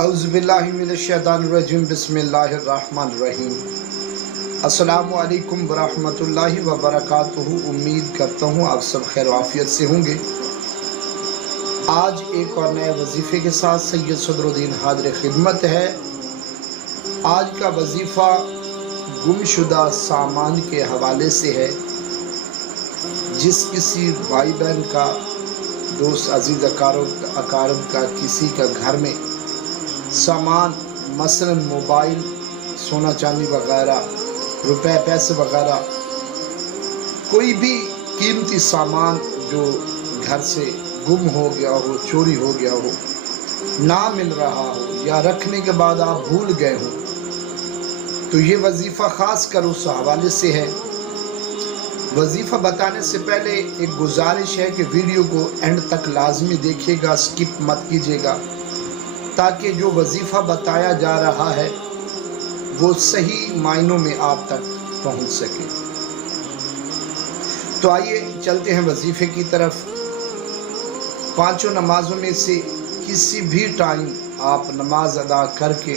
औज़ुबिल्लाहि मिनश्शैतानिर्रजीम बिस्मिल्लाहिर्रहमानिर्रहीम। अस्सलामु अलैकुम वरहमतुल्लाहि वबरकातुहू। उम्मीद करता हूँ आप सब खैर आफियत से होंगे। आज एक और नए वजीफ़े के साथ सैयद सदरुद्दीन हाज़िर खिदमत है। आज का वजीफ़ा गुमशुदा सामान के हवाले से है। जिस किसी भाई बहन का, दोस्त अजीज़ अकारब का किसी का घर में सामान मसलन मोबाइल, सोना चांदी वगैरह, रुपए पैसे वगैरह, कोई भी कीमती सामान जो घर से गुम हो गया हो, चोरी हो गया हो, ना मिल रहा हो या रखने के बाद आप भूल गए हो, तो ये वजीफ़ा ख़ास कर उस हवाले से है। वजीफ़ा बताने से पहले एक गुजारिश है कि वीडियो को एंड तक लाजमी देखिएगा, स्किप मत कीजिएगा, ताकि जो वजीफ़ा बताया जा रहा है वो सही मायनों में आप तक पहुंच सके। तो आइए चलते हैं वजीफ़े की तरफ। पांचों नमाजों में से किसी भी टाइम आप नमाज अदा करके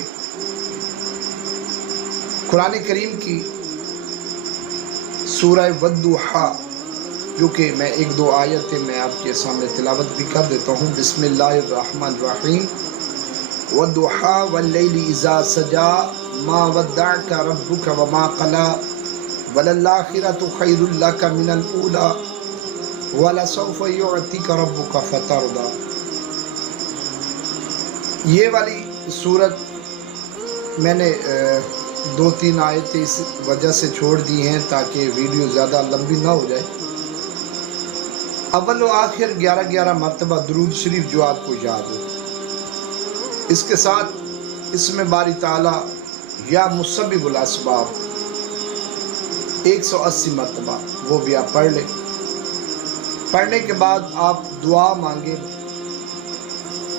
कुरान करीम की सूरह वद्दुहा, जो कि मैं एक दो आयतें मैं आपके सामने तिलावत भी कर देता हूँ। बिस्मिल्लाहिर्रहमानिर्रहीम। वद्दुहा वल्लैलि इज़ा सजा मा वद्दअका रब्बुका वमा क़ला वलल्लाखिरतु खैरुल लका मिनल ऊला वलसौफ़ युअतिका रब्बुका फ़तरदा। ये वाली सूरत मैंने दो तीन आयतें इस वजह से छोड़ दी हैं ताकि वीडियो ज़्यादा लंबी ना हो जाए। अव्वल व आखिर 11-11 मरतबा दुरूद शरीफ जो आपको याद हो, इसके साथ इसमें बारी ताला या मुसब्बिबुल असबाब 180 मरतबा वो भी आप पढ़ लें। पढ़ने के बाद आप दुआ मांगे।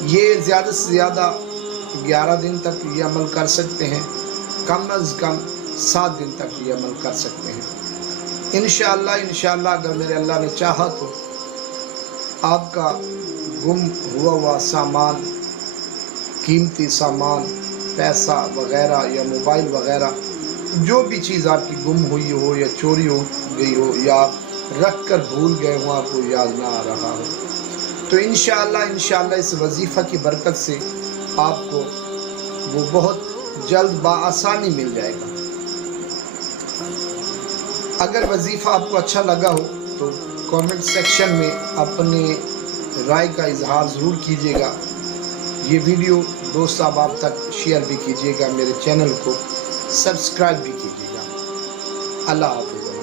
ये ज़्यादा से ज़्यादा 11 दिन तक ये अमल कर सकते हैं, कम अज़ कम 7 दिन तक ये अमल कर सकते हैं। इंशाअल्लाह अगर मेरे अल्लाह ने चाहा तो आपका गुम हुआ सामान, कीमती सामान, पैसा वगैरह या मोबाइल वगैरह, जो भी चीज़ आपकी गुम हुई हो या चोरी हो गई हो या रख कर भूल गए हो, आपको याद ना आ रहा हो, तो इंशाअल्लाह इस वजीफ़ा की बरकत से आपको वो बहुत जल्द बाआसानी मिल जाएगा। अगर वजीफ़ा आपको अच्छा लगा हो तो कमेंट सेक्शन में अपने राय का इजहार ज़रूर कीजिएगा। ये वीडियो दोस्त आप तक शेयर भी कीजिएगा, मेरे चैनल को सब्सक्राइब भी कीजिएगा। अल्लाह हाफ़िज़।